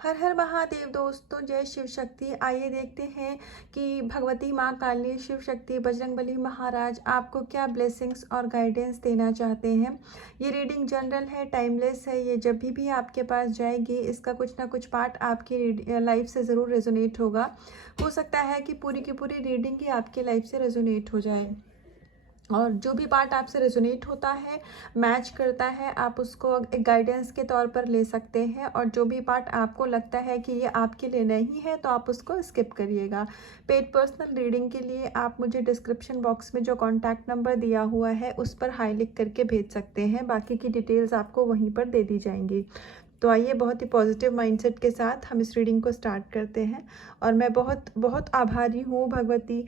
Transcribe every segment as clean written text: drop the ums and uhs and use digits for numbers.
हर हर महादेव दोस्तों, जय शिव शक्ति। आइए देखते हैं कि भगवती माँ काली, शिव शक्ति, बजरंगबली महाराज आपको क्या ब्लेसिंग्स और गाइडेंस देना चाहते हैं। ये रीडिंग जनरल है, टाइमलेस है। ये जब भी आपके पास जाएगी इसका कुछ ना कुछ पार्ट आपकी लाइफ से ज़रूर रेजोनेट होगा। हो सकता है कि पूरी की पूरी रीडिंग ही आपकी लाइफ से रेजोनेट हो जाए, और जो भी पार्ट आपसे रेजोनेट होता है, मैच करता है, आप उसको एक गाइडेंस के तौर पर ले सकते हैं। और जो भी पार्ट आपको लगता है कि ये आपके लिए नहीं है तो आप उसको स्किप करिएगा। पेड पर्सनल रीडिंग के लिए आप मुझे डिस्क्रिप्शन बॉक्स में जो कॉन्टैक्ट नंबर दिया हुआ है उस पर हाई लिख करके भेज सकते हैं। बाकी की डिटेल्स आपको वहीं पर दे दी जाएंगी। तो आइए बहुत ही पॉजिटिव माइंडसेट के साथ हम इस रीडिंग को स्टार्ट करते हैं। और मैं बहुत बहुत आभारी हूँ भगवती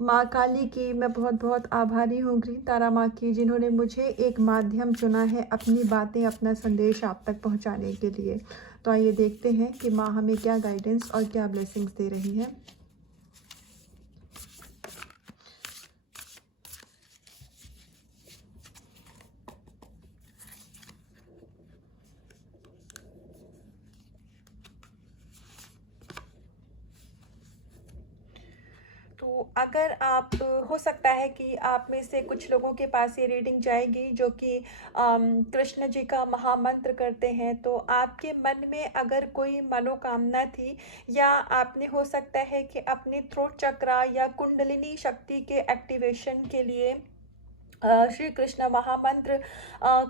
माँ काली की। मैं बहुत बहुत आभारी हूँ गृह तारा माँ की, जिन्होंने मुझे एक माध्यम चुना है अपनी बातें, अपना संदेश आप तक पहुँचाने के लिए। तो आइए देखते हैं कि माँ हमें क्या गाइडेंस और क्या ब्लेसिंग्स दे रही है। तो अगर आप, हो सकता है कि आप में से कुछ लोगों के पास ये रीडिंग जाएगी जो कि कृष्ण जी का महामंत्र करते हैं। तो आपके मन में अगर कोई मनोकामना थी, या आपने, हो सकता है कि अपने थ्रोट चक्रा या कुंडलिनी शक्ति के एक्टिवेशन के लिए श्री कृष्ण महामंत्र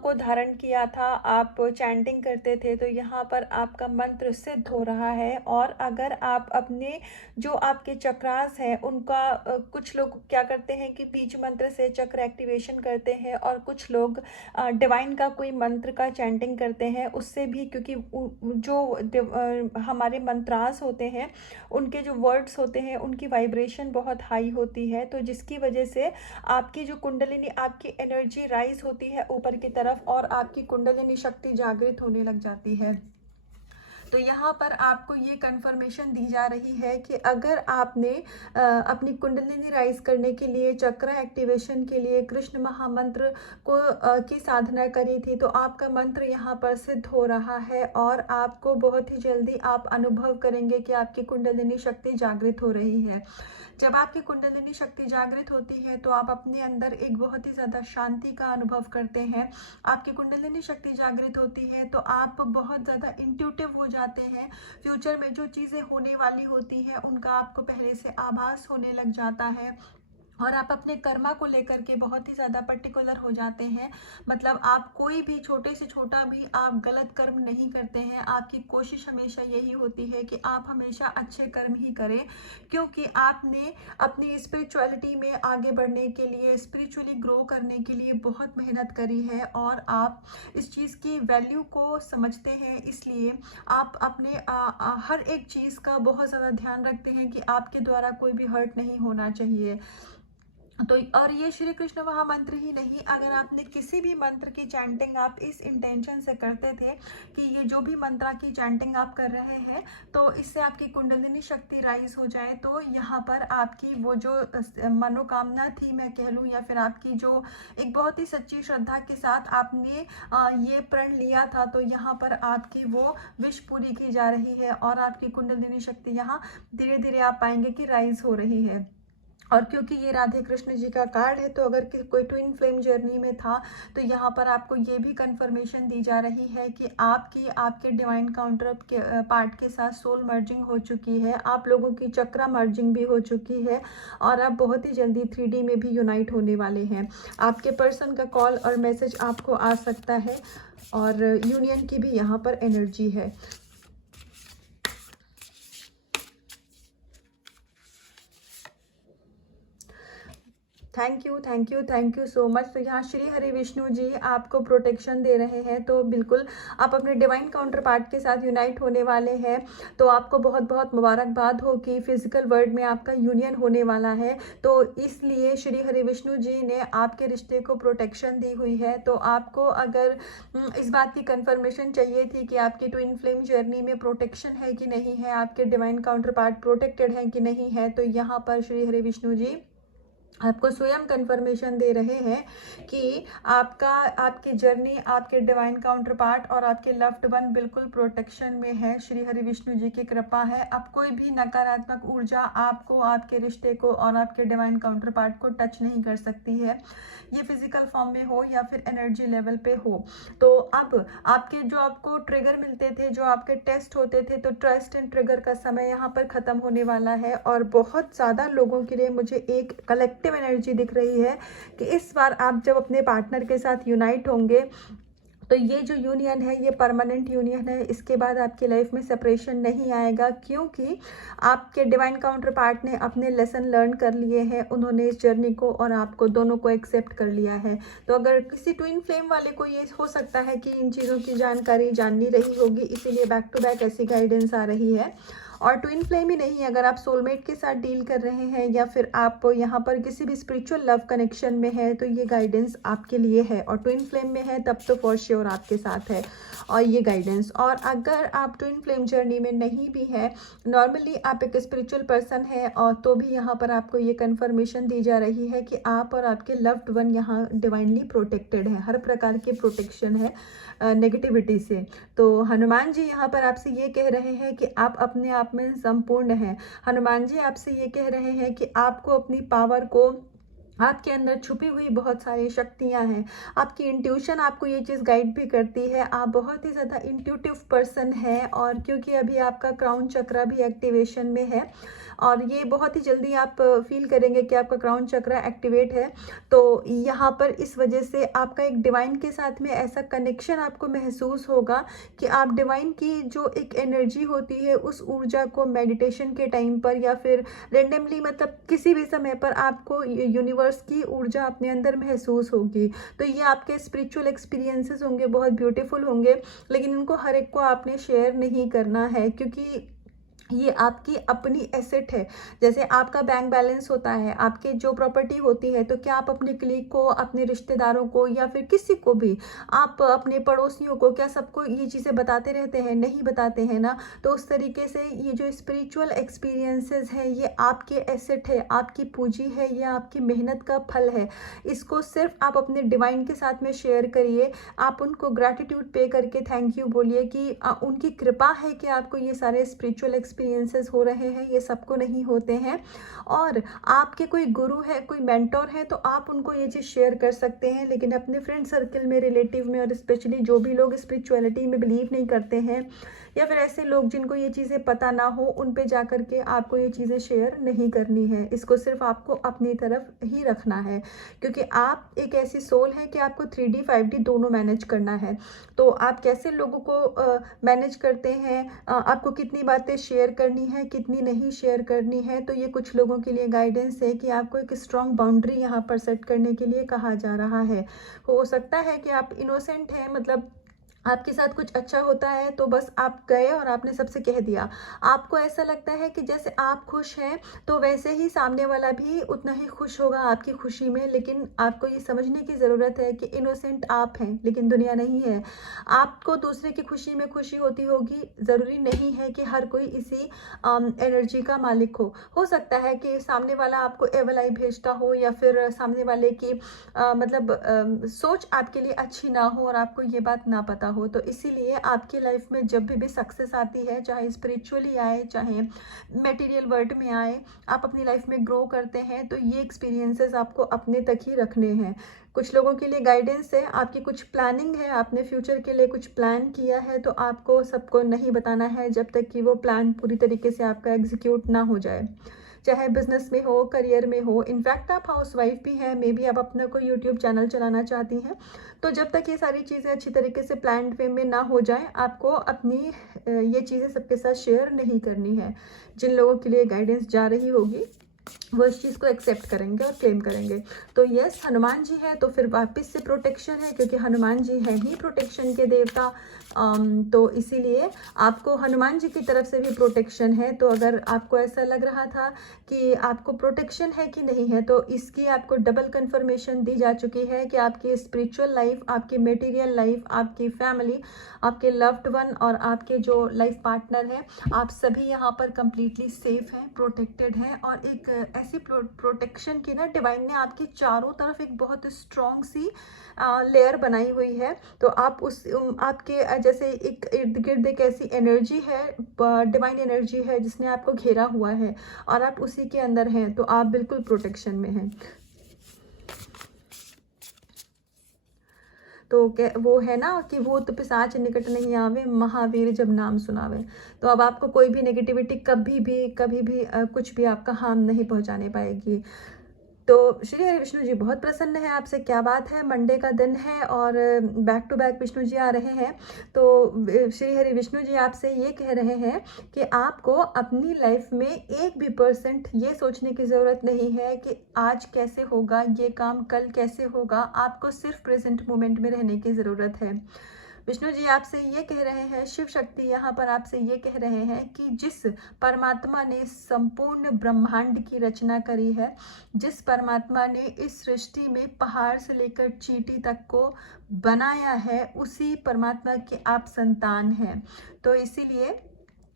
को धारण किया था, आप चैंटिंग करते थे, तो यहाँ पर आपका मंत्र सिद्ध हो रहा है। और अगर आप अपने जो आपके चक्रास हैं उनका, कुछ लोग क्या करते हैं कि बीज मंत्र से चक्र एक्टिवेशन करते हैं, और कुछ लोग डिवाइन का कोई मंत्र का चैंटिंग करते हैं उससे भी, क्योंकि जो हमारे मंत्रास होते हैं उनके जो वर्ड्स होते हैं उनकी वाइब्रेशन बहुत हाई होती है, तो जिसकी वजह से आपकी जो कुंडलिनी, आपकी एनर्जी राइज होती है ऊपर की तरफ, और आपकी कुंडलिनी शक्ति जागृत होने लग जाती है। तो यहाँ पर आपको ये कंफर्मेशन दी जा रही है कि अगर आपने अपनी कुंडलिनी राइज करने के लिए, चक्र एक्टिवेशन के लिए कृष्ण महामंत्र को की साधना करी थी, तो आपका मंत्र यहाँ पर सिद्ध हो रहा है। और आपको बहुत ही जल्दी आप अनुभव करेंगे कि आपकी कुंडलिनी शक्ति जागृत हो रही है। जब आपकी कुंडलिनी शक्ति जागृत होती है तो आप अपने अंदर एक बहुत ही ज़्यादा शांति का अनुभव करते हैं। आपकी कुंडलिनी शक्ति जागृत होती है तो आप बहुत ज़्यादा इंट्यूटिव हो जाते हैं। फ्यूचर में जो चीज़ें होने वाली होती हैं उनका आपको पहले से आभास होने लग जाता है, और आप अपने कर्मा को लेकर के बहुत ही ज़्यादा पर्टिकुलर हो जाते हैं। मतलब आप कोई भी छोटे से छोटा भी आप गलत कर्म नहीं करते हैं। आपकी कोशिश हमेशा यही होती है कि आप हमेशा अच्छे कर्म ही करें, क्योंकि आपने अपनी स्पिरिचुअलिटी में आगे बढ़ने के लिए, स्पिरिचुअली ग्रो करने के लिए बहुत मेहनत करी है, और आप इस चीज़ की वैल्यू को समझते हैं। इसलिए आप अपने हर एक चीज़ का बहुत ज़्यादा ध्यान रखते हैं कि आपके द्वारा कोई भी हर्ट नहीं होना चाहिए। तो और ये श्री कृष्ण महामंत्र ही नहीं, अगर आपने किसी भी मंत्र की चैंटिंग आप इस इंटेंशन से करते थे कि ये जो भी मंत्र की चैंटिंग आप कर रहे हैं तो इससे आपकी कुंडलिनी शक्ति राइज हो जाए, तो यहाँ पर आपकी वो जो मनोकामना थी, मैं कह लूँ, या फिर आपकी जो एक बहुत ही सच्ची श्रद्धा के साथ आपने ये प्रण लिया था, तो यहाँ पर आपकी वो विश पूरी की जा रही है, और आपकी कुंडलिनी शक्ति यहाँ धीरे धीरे आप पाएंगे कि राइज हो रही है। और क्योंकि ये राधे कृष्ण जी का कार्ड है, तो अगर कोई ट्विन फ्लेम जर्नी में था तो यहाँ पर आपको ये भी कंफर्मेशन दी जा रही है कि आपके डिवाइन काउंटर के पार्ट के साथ सोल मर्जिंग हो चुकी है, आप लोगों की चक्रा मर्जिंग भी हो चुकी है, और आप बहुत ही जल्दी 3D में भी यूनाइट होने वाले हैं। आपके पर्सन का कॉल और मैसेज आपको आ सकता है, और यूनियन की भी यहाँ पर एनर्जी है। Thank you so much. तो यहाँ श्री हरि विष्णु जी आपको प्रोटेक्शन दे रहे हैं, तो बिल्कुल आप अपने डिवाइन काउंटर पार्ट के साथ यूनाइट होने वाले हैं। तो आपको बहुत बहुत मुबारकबाद हो कि फिजिकल वर्ल्ड में आपका यूनियन होने वाला है। तो इसलिए श्री हरि विष्णु जी ने आपके रिश्ते को प्रोटेक्शन दी हुई है। तो आपको अगर इस बात की कंफर्मेशन चाहिए थी कि आपकी ट्विन फ्लेम जर्नी में प्रोटेक्शन है कि नहीं है, आपके डिवाइन काउंटर पार्ट प्रोटेक्टेड हैं कि नहीं है, तो यहाँ पर श्री हरि विष्णु जी आपको स्वयं कन्फर्मेशन दे रहे हैं कि आपकी जर्नी, आपके डिवाइन काउंटर पार्ट और आपके लव्ड वन बिल्कुल प्रोटेक्शन में है। श्री हरि विष्णु जी की कृपा है। अब कोई भी नकारात्मक ऊर्जा आपको, आपके रिश्ते को और आपके डिवाइन काउंटर पार्ट को टच नहीं कर सकती है, ये फिजिकल फॉर्म में हो या फिर एनर्जी लेवल पे हो। तो अब आपके जो आपको ट्रिगर मिलते थे, जो आपके टेस्ट होते थे, तो ट्रस्ट एंड ट्रिगर का समय यहाँ पर ख़त्म होने वाला है। और बहुत ज़्यादा लोगों के लिए मुझे एक कलेक्टिव एनर्जी दिख रही है कि इस बार आप जब अपने पार्टनर के साथ यूनाइट होंगे तो ये जो यूनियन है ये परमानेंट यूनियन है। इसके बाद आपकी लाइफ में सेपरेशन नहीं आएगा, क्योंकि आपके डिवाइन काउंटर पार्ट ने अपने लेसन लर्न कर लिए हैं। उन्होंने इस जर्नी को और आपको दोनों को एक्सेप्ट कर लिया है। तो अगर किसी ट्विन फ्लेम वाले को ये हो सकता है कि इन चीज़ों की जानकारी जाननी रही होगी, इसीलिए बैक टू बैक ऐसी गाइडेंस आ रही है। और ट्विन फ्लेम ही नहीं, अगर आप सोलमेट के साथ डील कर रहे हैं या फिर आप यहाँ पर किसी भी स्पिरिचुअल लव कनेक्शन में है, तो ये गाइडेंस आपके लिए है। और ट्विन फ्लेम में है तब तो फॉर श्योर आपके साथ है और ये गाइडेंस। और अगर आप ट्विन फ्लेम जर्नी में नहीं भी है, नॉर्मली आप एक स्पिरिचुअल पर्सन है, और तो भी यहाँ पर आपको ये कन्फर्मेशन दी जा रही है कि आप और आपके लव्ड वन यहाँ डिवाइनली प्रोटेक्टेड है। हर प्रकार की प्रोटेक्शन है नेगेटिविटी से। तो हनुमान जी यहाँ पर आपसे ये कह रहे हैं कि आप अपने आप में संपूर्ण हैं। हनुमान जी आपसे ये कह रहे हैं कि आपको अपनी पावर को, आपके अंदर छुपी हुई बहुत सारी शक्तियां हैं, आपकी इंट्यूशन आपको ये चीज़ गाइड भी करती है। आप बहुत ही ज़्यादा इंट्यूटिव पर्सन है, और क्योंकि अभी आपका क्राउन चक्रा भी एक्टिवेशन में है और ये बहुत ही जल्दी आप फील करेंगे कि आपका क्राउन चक्रा एक्टिवेट है। तो यहाँ पर इस वजह से आपका एक डिवाइन के साथ में ऐसा कनेक्शन आपको महसूस होगा कि आप डिवाइन की जो एक एनर्जी होती है उस ऊर्जा को मेडिटेशन के टाइम पर या फिर रेंडमली, मतलब किसी भी समय पर आपको यूनिवर्स की ऊर्जा अपने अंदर महसूस होगी। तो ये आपके स्पिरिचुअल एक्सपीरियंसेस होंगे, बहुत ब्यूटीफुल होंगे, लेकिन इनको हर एक को आपने शेयर नहीं करना है, क्योंकि ये आपकी अपनी एसेट है। जैसे आपका बैंक बैलेंस होता है, आपकी जो प्रॉपर्टी होती है, तो क्या आप अपने क्लिक को, अपने रिश्तेदारों को या फिर किसी को भी, आप अपने पड़ोसियों को, क्या सबको ये चीज़ें बताते रहते हैं? नहीं बताते हैं ना। तो उस तरीके से ये जो स्पिरिचुअल एक्सपीरियंसेस हैं ये आपके एसेट है, आपकी पूंजी है, ये आपकी मेहनत का फल है। इसको सिर्फ आप अपने डिवाइन के साथ में शेयर करिए। आप उनको ग्रैटिट्यूड पे करके थैंक यू बोलिए कि उनकी कृपा है कि आपको ये सारे स्पिरिचुअल एक्सपीरियंसेस हो रहे हैं, ये सबको नहीं होते हैं। और आपके कोई गुरु है, कोई मेंटोर है, तो आप उनको ये चीज़ शेयर कर सकते हैं। लेकिन अपने फ्रेंड सर्कल में, रिलेटिव में, और स्पेशली जो भी लोग स्पिरिचुअलिटी में बिलीव नहीं करते हैं या फिर ऐसे लोग जिनको ये चीज़ें पता ना हो, उन पे जा कर के आपको ये चीज़ें शेयर नहीं करनी है। इसको सिर्फ आपको अपनी तरफ ही रखना है, क्योंकि आप एक ऐसी सोल है कि आपको 3D 5D दोनों मैनेज करना है। तो आप कैसे लोगों को मैनेज करते हैं, आपको कितनी बातें शेयर करनी है, कितनी नहीं शेयर करनी है, तो ये कुछ लोगों के लिए गाइडेंस है कि आपको एक स्ट्रॉन्ग बाउंड्री यहाँ पर सेट करने के लिए कहा जा रहा है। हो सकता है कि आप इनोसेंट हैं, मतलब आपके साथ कुछ अच्छा होता है तो बस आप गए और आपने सबसे कह दिया। आपको ऐसा लगता है कि जैसे आप खुश हैं तो वैसे ही सामने वाला भी उतना ही खुश होगा आपकी खुशी में। लेकिन आपको ये समझने की ज़रूरत है कि इनोसेंट आप हैं, लेकिन दुनिया नहीं है। आपको दूसरे की खुशी में खुशी होती होगी, ज़रूरी नहीं है कि हर कोई इसी एनर्जी का मालिक हो सकता है कि सामने वाला आपको एवल आई भेजता हो, या फिर सामने वाले की सोच आपके लिए अच्छी ना हो और आपको ये बात ना पता हो। तो इसीलिए आपकी लाइफ में जब भी सक्सेस आती है, चाहे स्पिरिचुअली आए चाहे मटेरियल वर्ल्ड में आए, आप अपनी लाइफ में ग्रो करते हैं, तो ये एक्सपीरियंसेस आपको अपने तक ही रखने हैं। कुछ लोगों के लिए गाइडेंस है, आपकी कुछ प्लानिंग है, आपने फ्यूचर के लिए कुछ प्लान किया है, तो आपको सबको नहीं बताना है जब तक कि वो प्लान पूरी तरीके से आपका एग्जीक्यूट ना हो जाए। चाहे बिजनेस में हो, करियर में हो, इनफैक्ट आप हाउसवाइफ भी हैं, मे बी आप अपना कोई यूट्यूब चैनल चलाना चाहती हैं, तो जब तक ये सारी चीज़ें अच्छी तरीके से प्लान्ड वे में ना हो जाए, आपको अपनी ये चीज़ें सबके साथ शेयर नहीं करनी है। जिन लोगों के लिए गाइडेंस जा रही होगी वो इस चीज़ को एक्सेप्ट करेंगे और क्लेम करेंगे। तो यस, हनुमान जी है तो फिर वापस से प्रोटेक्शन है, क्योंकि हनुमान जी हैं ही प्रोटेक्शन के देवता। तो इसीलिए आपको हनुमान जी की तरफ से भी प्रोटेक्शन है। तो अगर आपको ऐसा लग रहा था कि आपको प्रोटेक्शन है कि नहीं है, तो इसकी आपको डबल कंफर्मेशन दी जा चुकी है कि आपकी स्पिरिचुअल लाइफ, आपकी मटेरियल लाइफ, आपकी फैमिली, आपके लव्ड वन और आपके जो लाइफ पार्टनर हैं, आप सभी यहाँ पर कंप्लीटली सेफ हैं, प्रोटेक्टेड हैं और एक ऐसी प्रोटेक्शन की ना, डिवाइन ने आपके चारों तरफ एक बहुत स्ट्रॉन्ग सी लेयर बनाई हुई है। तो आप उस आपके जैसे एक इर्द गिर्द एक ऐसी एनर्जी है, डिवाइन एनर्जी है जिसने आपको घेरा हुआ है और आप उसी के अंदर हैं, तो आप बिल्कुल प्रोटेक्शन में हैं। तो वो है ना कि भूत पिशाच निकट नहीं आवे, महावीर जब नाम सुनावे। तो अब आपको कोई भी नेगेटिविटी कभी भी कुछ भी आपका हार्म नहीं पहुंचाने पाएगी। तो श्री हरि विष्णु जी बहुत प्रसन्न है आपसे। क्या बात है, मंडे का दिन है और back to back Vishnu ji आ रहे हैं। तो श्री हरि विष्णु जी आपसे ये कह रहे हैं कि आपको अपनी लाइफ में 1% भी ये सोचने की ज़रूरत नहीं है कि आज कैसे होगा ये काम, कल कैसे होगा। आपको सिर्फ प्रेजेंट मोमेंट में रहने की ज़रूरत है। विष्णु जी आपसे ये कह रहे हैं, शिव शक्ति यहाँ पर आपसे ये कह रहे हैं कि जिस परमात्मा ने संपूर्ण ब्रह्मांड की रचना करी है, जिस परमात्मा ने इस सृष्टि में पहाड़ से लेकर चींटी तक को बनाया है, उसी परमात्मा के आप संतान हैं। तो इसीलिए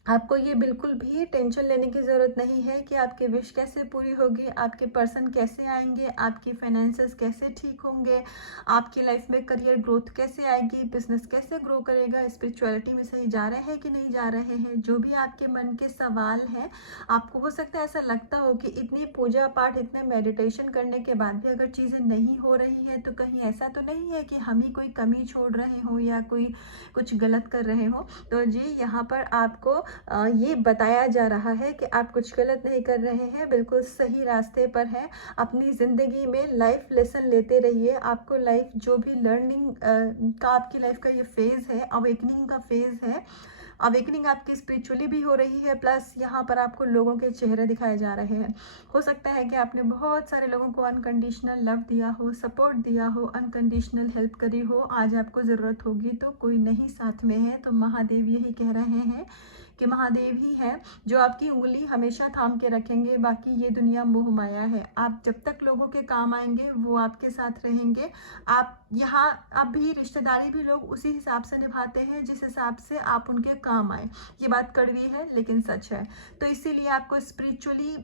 आपको ये बिल्कुल भी टेंशन लेने की ज़रूरत नहीं है कि आपकी विश कैसे पूरी होगी, आपके पर्सन कैसे आएंगे, आपकी फाइनेंसेस कैसे ठीक होंगे, आपकी लाइफ में करियर ग्रोथ कैसे आएगी, बिजनेस कैसे ग्रो करेगा, स्पिरिचुअलिटी में सही जा रहे हैं कि नहीं जा रहे हैं। जो भी आपके मन के सवाल हैं, आपको हो सकता है ऐसा लगता हो कि इतनी पूजा पाठ, इतने मेडिटेशन करने के बाद भी अगर चीज़ें नहीं हो रही हैं, तो कहीं ऐसा तो नहीं है कि हम ही कोई कमी छोड़ रहे हो या कोई कुछ गलत कर रहे हो। तो जी यहाँ पर आपको ये बताया जा रहा है कि आप कुछ गलत नहीं कर रहे हैं, बिल्कुल सही रास्ते पर हैं। अपनी ज़िंदगी में लाइफ लेसन लेते रहिए। आपको लाइफ जो भी लर्निंग का आपकी लाइफ का ये फेज़ है, अवेकनिंग का फेज़ है। अवेकनिंग आपकी स्पिरिचुअली भी हो रही है, प्लस यहाँ पर आपको लोगों के चेहरे दिखाए जा रहे हैं। हो सकता है कि आपने बहुत सारे लोगों को अनकंडीशनल लव दिया हो, सपोर्ट दिया हो, अनकंडीशनल हेल्प करी हो। आज आपको ज़रूरत होगी तो कोई नहीं साथ में है, तो महादेव यही कह रहे हैं कि महादेव ही हैं जो आपकी उंगली हमेशा थाम के रखेंगे। बाकी ये दुनिया मोह माया है। आप जब तक लोगों के काम आएंगे वो आपके साथ रहेंगे। आप यहाँ अब भी रिश्तेदारी भी लोग उसी हिसाब से निभाते हैं जिस हिसाब से आप उनके काम आए। ये बात कड़वी है लेकिन सच है। तो इसीलिए आपको स्पिरिचुअली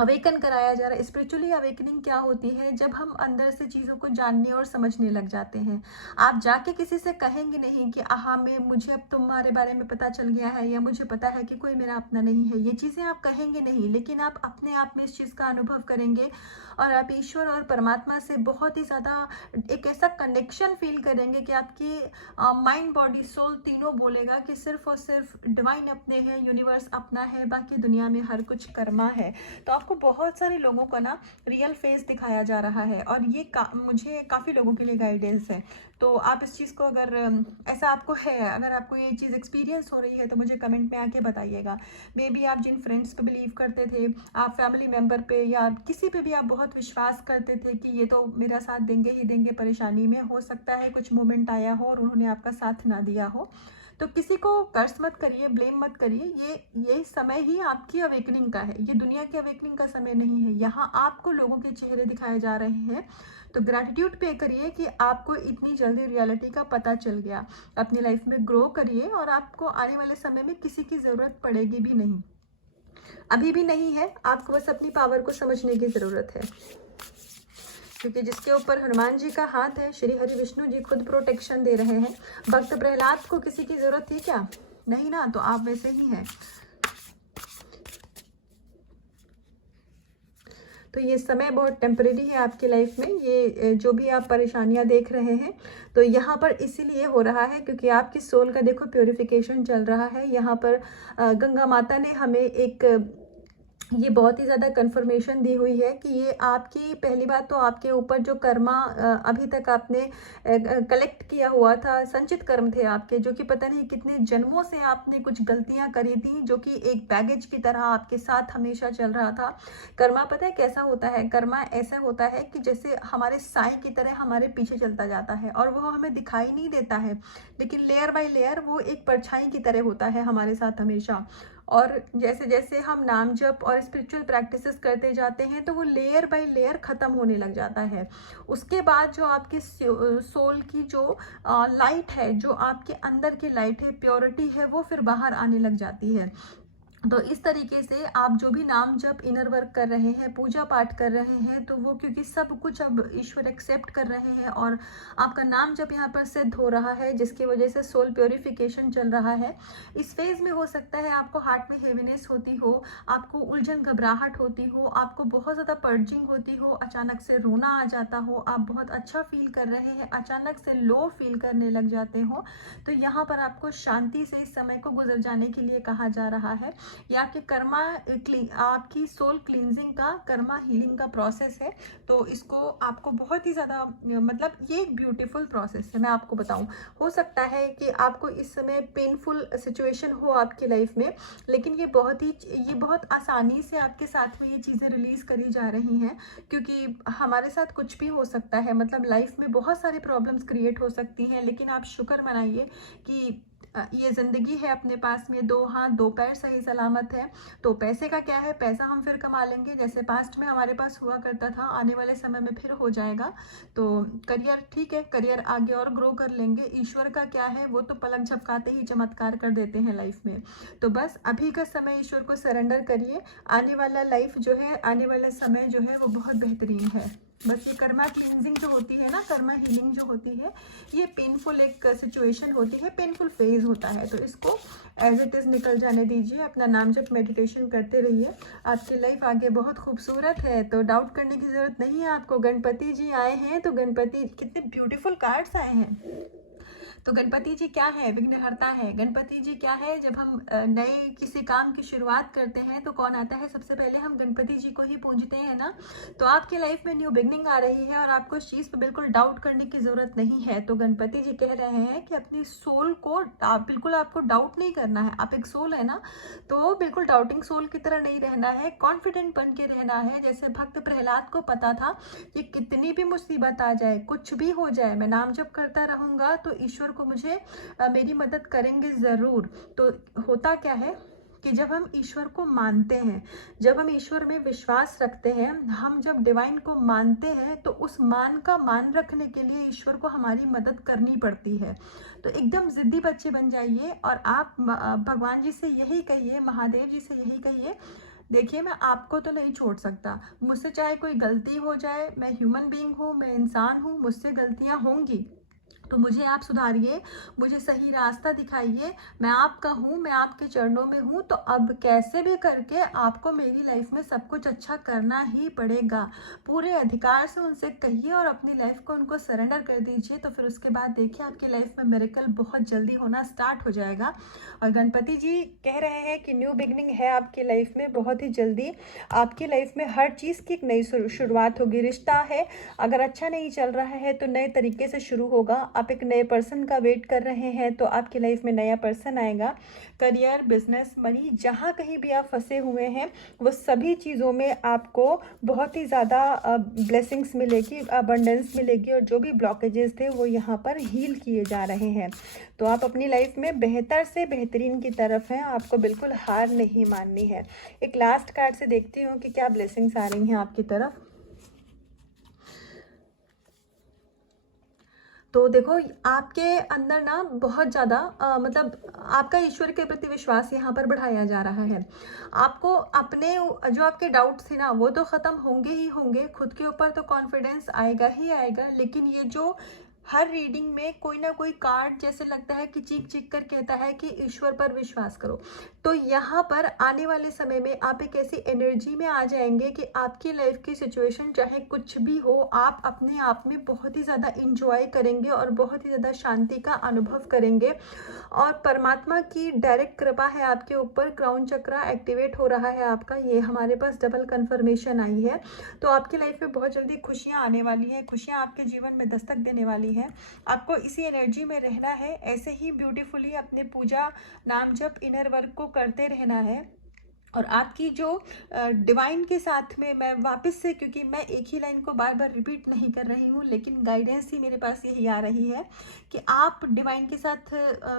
अवेकन कराया जा रहा है। स्पिरिचुअली अवेकनिंग क्या होती है? जब हम अंदर से चीज़ों को जानने और समझने लग जाते हैं। आप जाके किसी से कहेंगे नहीं कि आहा मुझे अब तुम्हारे बारे में पता चल गया है या मुझे पता है कि कोई मेरा अपना नहीं है। ये चीज़ें आप कहेंगे नहीं, लेकिन आप अपने आप में इस चीज़ का अनुभव करेंगे और आप ईश्वर और परमात्मा से बहुत ही ज़्यादा एक ऐसा कनेक्शन फील करेंगे कि आपकी माइंड बॉडी सोल तीनों बोलेगा कि सिर्फ और सिर्फ डिवाइन अपने हैं, यूनिवर्स अपना है, बाकी दुनिया में हर कुछ कर्मा है। तो आपको बहुत सारे लोगों का ना रियल फेस दिखाया जा रहा है और ये मुझे काफ़ी लोगों के लिए गाइडेंस है। तो आप इस चीज़ को अगर ऐसा आपको है, अगर आपको ये चीज़ एक्सपीरियंस हो रही है तो मुझे कमेंट में आके बताइएगा। मे बी आप जिन फ्रेंड्स पे बिलीव करते थे, आप फैमिली मेम्बर पे या किसी पे भी आप बहुत विश्वास करते थे कि ये तो मेरा साथ देंगे ही देंगे परेशानी में, हो सकता है कुछ मोमेंट आया हो और उन्होंने आपका साथ ना दिया हो। तो किसी को कर्स मत करिए, ब्लेम मत करिए। ये समय ही आपकी अवेकनिंग का है, ये दुनिया की अवेकनिंग का समय नहीं है। यहाँ आपको लोगों के चेहरे दिखाए जा रहे हैं, तो ग्रैटिट्यूड पे करिए कि आपको इतनी जल्दी रियलिटी का पता चल गया। अपनी लाइफ में ग्रो करिए और आपको आने वाले समय में किसी की ज़रूरत पड़ेगी भी नहीं, अभी भी नहीं है। आपको बस अपनी पावर को समझने की ज़रूरत है, क्योंकि जिसके ऊपर हनुमान जी का हाथ है, श्री हरि विष्णु जी खुद प्रोटेक्शन दे रहे हैं। भक्त प्रहलाद को किसी की जरूरत थी क्या? नहीं ना, तो आप वैसे ही हैं। तो ये समय बहुत टेम्परेरी है आपकी लाइफ में। ये जो भी आप परेशानियां देख रहे हैं, तो यहाँ पर इसीलिए हो रहा है क्योंकि आपकी सोल का देखो प्योरिफिकेशन चल रहा है। यहाँ पर गंगा माता ने हमें एक ये बहुत ही ज़्यादा कंफर्मेशन दी हुई है कि ये आपकी, पहली बात तो आपके ऊपर जो कर्मा अभी तक आपने कलेक्ट किया हुआ था, संचित कर्म थे आपके, जो कि पता नहीं कितने जन्मों से आपने कुछ गलतियां करी थी, जो कि एक बैगेज की तरह आपके साथ हमेशा चल रहा था। कर्मा पता है कैसा होता है? कर्मा ऐसा होता है कि जैसे हमारे साई की तरह हमारे पीछे चलता जाता है और वो हमें दिखाई नहीं देता है, लेकिन लेयर बाय लेयर वो एक परछाई की तरह होता है हमारे साथ हमेशा। और जैसे जैसे हम नाम जप और स्पिरिचुअल प्रैक्टिसेस करते जाते हैं तो वो लेयर बाय लेयर ख़त्म होने लग जाता है। उसके बाद जो आपके सोल की जो लाइट है, जो आपके अंदर की लाइट है, प्योरिटी है, वो फिर बाहर आने लग जाती है। तो इस तरीके से आप जो भी नाम जप इनर वर्क कर रहे हैं, पूजा पाठ कर रहे हैं, तो वो क्योंकि सब कुछ अब ईश्वर एक्सेप्ट कर रहे हैं और आपका नाम जप यहाँ पर सिद्ध हो रहा है, जिसकी वजह से सोल प्योरिफिकेशन चल रहा है। इस फेज में हो सकता है आपको हार्ट में हेवीनेस होती हो, आपको उलझन घबराहट होती हो, आपको बहुत ज़्यादा पर्जिंग होती हो, अचानक से रोना आ जाता हो, आप बहुत अच्छा फील कर रहे हैं, अचानक से लो फील करने लग जाते हो, तो यहाँ पर आपको शांति से इस समय को गुजर जाने के लिए कहा जा रहा है। ये आपके कर्मा आपकी सोल क्लींजिंग का, कर्मा हीलिंग का प्रोसेस है। तो इसको आपको बहुत ही ज़्यादा मतलब ये एक ब्यूटीफुल प्रोसेस है। मैं आपको बताऊं, हो सकता है कि आपको इस समय पेनफुल सिचुएशन हो आपकी लाइफ में, लेकिन ये बहुत आसानी से आपके साथ में ये चीज़ें रिलीज़ करी जा रही हैं, क्योंकि हमारे साथ कुछ भी हो सकता है। मतलब लाइफ में बहुत सारी प्रॉब्लम्स क्रिएट हो सकती हैं, लेकिन आप शुक्र मनाइए कि ये ज़िंदगी है अपने पास में, दो हाथ दो पैर सही सलामत है। तो पैसे का क्या है, पैसा हम फिर कमा लेंगे, जैसे पास्ट में हमारे पास हुआ करता था, आने वाले समय में फिर हो जाएगा। तो करियर ठीक है, करियर आगे और ग्रो कर लेंगे। ईश्वर का क्या है, वो तो पलक झपकाते ही चमत्कार कर देते हैं लाइफ में। तो बस अभी का समय ईश्वर को सरेंडर करिए, आने वाला लाइफ जो है, आने वाला समय जो है वो बहुत बेहतरीन है। बस ये कर्मा क्लींजिंग जो होती है ना, कर्मा हीलिंग जो होती है, ये पेनफुल एक सिचुएशन होती है, पेनफुल फेज होता है, तो इसको एज इट इज़ निकल जाने दीजिए। अपना नाम जप मेडिटेशन करते रहिए, आपकी लाइफ आगे बहुत खूबसूरत है। तो डाउट करने की ज़रूरत नहीं है आपको। गणपति जी आए हैं, तो गणपति कितने ब्यूटीफुल कार्ड्स आए हैं। तो गणपति जी क्या है, विघ्नहर्ता है। गणपति जी क्या है, जब हम नए किसी काम की शुरुआत करते हैं तो कौन आता है, सबसे पहले हम गणपति जी को ही पूजते हैं ना। तो आपके लाइफ में न्यू बिगनिंग आ रही है और आपको इस चीज़ पे बिल्कुल डाउट करने की ज़रूरत नहीं है। तो गणपति जी कह रहे हैं कि अपनी सोल को बिल्कुल आपको डाउट नहीं करना है। आप एक सोल है ना, तो बिल्कुल डाउटिंग सोल की तरह नहीं रहना है, कॉन्फिडेंट बन के रहना है। जैसे भक्त प्रहलाद को पता था कि कितनी भी मुसीबत आ जाए, कुछ भी हो जाए, मैं नाम जप करता रहूँगा तो ईश्वर को मुझे मेरी मदद करेंगे ज़रूर। तो होता क्या है कि जब हम ईश्वर को मानते हैं, जब हम ईश्वर में विश्वास रखते हैं, हम जब डिवाइन को मानते हैं, तो उस मान रखने के लिए ईश्वर को हमारी मदद करनी पड़ती है। तो एकदम ज़िद्दी बच्चे बन जाइए और आप भगवान जी से यही कहिए, महादेव जी से यही कहिए, देखिए मैं आपको तो नहीं छोड़ सकता, मुझसे चाहे कोई गलती हो जाए, मैं ह्यूमन बीइंग हूँ, मैं इंसान हूँ, मुझसे गलतियाँ होंगी, तो मुझे आप सुधारिए, मुझे सही रास्ता दिखाइए। मैं आपका हूँ, मैं आपके चरणों में हूँ। तो अब कैसे भी करके आपको मेरी लाइफ में सब कुछ अच्छा करना ही पड़ेगा। पूरे अधिकार से उनसे कहिए और अपनी लाइफ को उनको सरेंडर कर दीजिए। तो फिर उसके बाद देखिए आपकी लाइफ में मिरेकल बहुत जल्दी होना स्टार्ट हो जाएगा। और गणपति जी कह रहे हैं कि न्यू बिगनिंग है आपकी लाइफ में, बहुत ही जल्दी आपकी लाइफ में हर चीज़ की एक नई शुरुआत होगी। रिश्ता है, अगर अच्छा नहीं चल रहा है तो नए तरीके से शुरू होगा। आप एक नए पर्सन का वेट कर रहे हैं तो आपकी लाइफ में नया पर्सन आएगा। करियर, बिजनेस, मनी, जहाँ कहीं भी आप फंसे हुए हैं, वो सभी चीज़ों में आपको बहुत ही ज़्यादा ब्लेसिंग्स मिलेगी, अबंडेंस मिलेगी, और जो भी ब्लॉकेजेस थे वो यहाँ पर हील किए जा रहे हैं। तो आप अपनी लाइफ में बेहतर से बेहतरीन की तरफ हैं, आपको बिल्कुल हार नहीं माननी है। एक लास्ट कार्ड से देखती हूँ कि क्या ब्लेसिंग्स आ रही हैं आपकी तरफ। तो देखो आपके अंदर ना बहुत ज़्यादा मतलब आपका ईश्वर के प्रति विश्वास यहाँ पर बढ़ाया जा रहा है। आपको अपने जो आपके डाउट्स थे ना, वो तो ख़त्म होंगे ही होंगे, खुद के ऊपर तो कॉन्फिडेंस आएगा ही आएगा। लेकिन ये जो हर रीडिंग में कोई ना कोई कार्ड जैसे लगता है कि चीख चीख कर कहता है कि ईश्वर पर विश्वास करो, तो यहाँ पर आने वाले समय में आप एक ऐसी एनर्जी में आ जाएंगे कि आपकी लाइफ की सिचुएशन चाहे कुछ भी हो, आप अपने आप में बहुत ही ज़्यादा इंजॉय करेंगे और बहुत ही ज़्यादा शांति का अनुभव करेंगे। और परमात्मा की डायरेक्ट कृपा है आपके ऊपर, क्राउन चक्रा एक्टिवेट हो रहा है आपका, ये हमारे पास डबल कंफर्मेशन आई है। तो आपकी लाइफ में बहुत जल्दी खुशियाँ आने वाली हैं, खुशियाँ आपके जीवन में दस्तक देने वाली है। आपको इसी एनर्जी में रहना है, ऐसे ही ब्यूटीफुली अपने पूजा, नाम जप, इनर वर्क को करते रहना है। और आपकी जो डिवाइन के साथ में मैं वापस से, क्योंकि मैं एक ही लाइन को बार बार रिपीट नहीं कर रही हूँ, लेकिन गाइडेंस ही मेरे पास यही आ रही है कि आप डिवाइन के साथ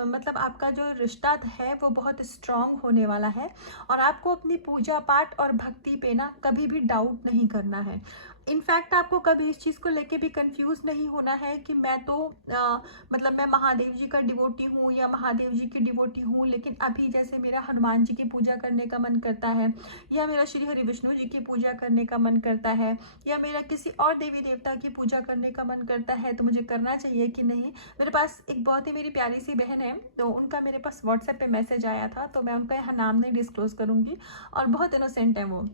मतलब आपका जो रिश्ता है वो बहुत स्ट्रांग होने वाला है। और आपको अपनी पूजा पाठ और भक्ति पे ना कभी भी डाउट नहीं करना है। इनफैक्ट आपको कभी इस चीज़ को लेके भी कंफ्यूज नहीं होना है कि मैं तो मतलब मैं महादेव जी का डिवोटी हूँ या महादेव जी की डिवोटी हूँ, लेकिन अभी जैसे मेरा हनुमान जी की पूजा करने का मन करता है, या मेरा श्री हरि विष्णु जी की पूजा करने का मन करता है, या मेरा किसी और देवी देवता की पूजा करने का मन करता है, तो मुझे करना चाहिए कि नहीं। मेरे पास एक बहुत ही मेरी प्यारी सी बहन है, तो उनका मेरे पास व्हाट्सएप पे मैसेज आया था, तो मैं उनका यहाँ नाम नहीं डिस्क्लोज करूँगी, और बहुत इनोसेंट है वो।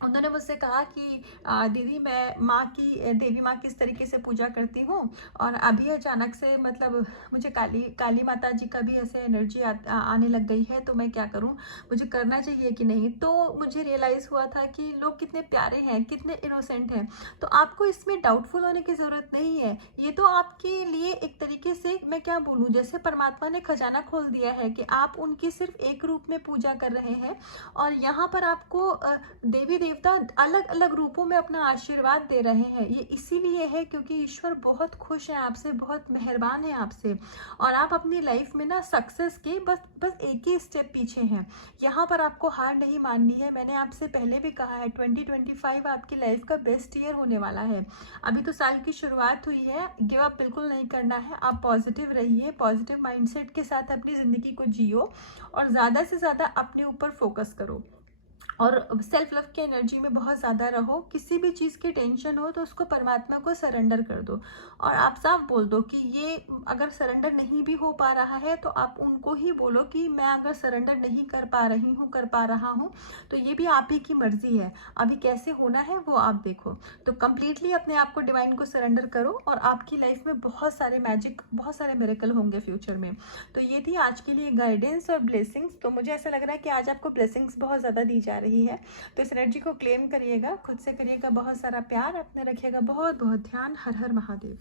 उन्होंने मुझसे कहा कि दीदी मैं माँ की, देवी माँ की इस तरीके से पूजा करती हूँ, और अभी अचानक से मतलब मुझे काली काली माता जी का भी ऐसे एनर्जी आने लग गई है, तो मैं क्या करूँ, मुझे करना चाहिए कि नहीं। तो मुझे रियलाइज़ हुआ था कि लोग कितने प्यारे हैं, कितने इनोसेंट हैं। तो आपको इसमें डाउटफुल होने की ज़रूरत नहीं है। ये तो आपके लिए एक तरीके से, मैं क्या बोलूँ, जैसे परमात्मा ने खजाना खोल दिया है कि आप उनकी सिर्फ एक रूप में पूजा कर रहे हैं, और यहाँ पर आपको देवी देवता अलग अलग रूपों में अपना आशीर्वाद दे रहे हैं। ये इसीलिए है क्योंकि ईश्वर बहुत खुश है आपसे, बहुत मेहरबान है आपसे, और आप अपनी लाइफ में ना सक्सेस के बस बस एक ही स्टेप पीछे हैं। यहाँ पर आपको हार नहीं माननी है। मैंने आपसे पहले भी कहा है 2025 आपकी लाइफ का बेस्ट ईयर होने वाला है। अभी तो साल की शुरुआत हुई है, गिव अप बिल्कुल नहीं करना है। आप पॉजिटिव रहिए, पॉजिटिव माइंडसेट के साथ अपनी ज़िंदगी को जियो, और ज़्यादा से ज़्यादा अपने ऊपर फोकस करो, और सेल्फ लव की एनर्जी में बहुत ज़्यादा रहो। किसी भी चीज़ की टेंशन हो तो उसको परमात्मा को सरेंडर कर दो, और आप साफ बोल दो कि ये अगर सरेंडर नहीं भी हो पा रहा है तो आप उनको ही बोलो कि मैं अगर सरेंडर नहीं कर पा रही हूँ, कर पा रहा हूँ, तो ये भी आप ही की मर्जी है, अभी कैसे होना है वो आप देखो। तो कम्प्लीटली अपने आप को डिवाइन को सरेंडर करो, और आपकी लाइफ में बहुत सारे मैजिक, बहुत सारे मिरेकल होंगे फ्यूचर में। तो ये थी आज के लिए गाइडेंस और ब्लेसिंग्स। तो मुझे ऐसा लग रहा है कि आज आपको ब्लेसिंग्स बहुत ज़्यादा दी जा रही है, तो इस एनर्जी को क्लेम करिएगा, खुद से करिएगा बहुत सारा प्यार, अपने रखिएगा बहुत बहुत ध्यान। हर हर महादेव।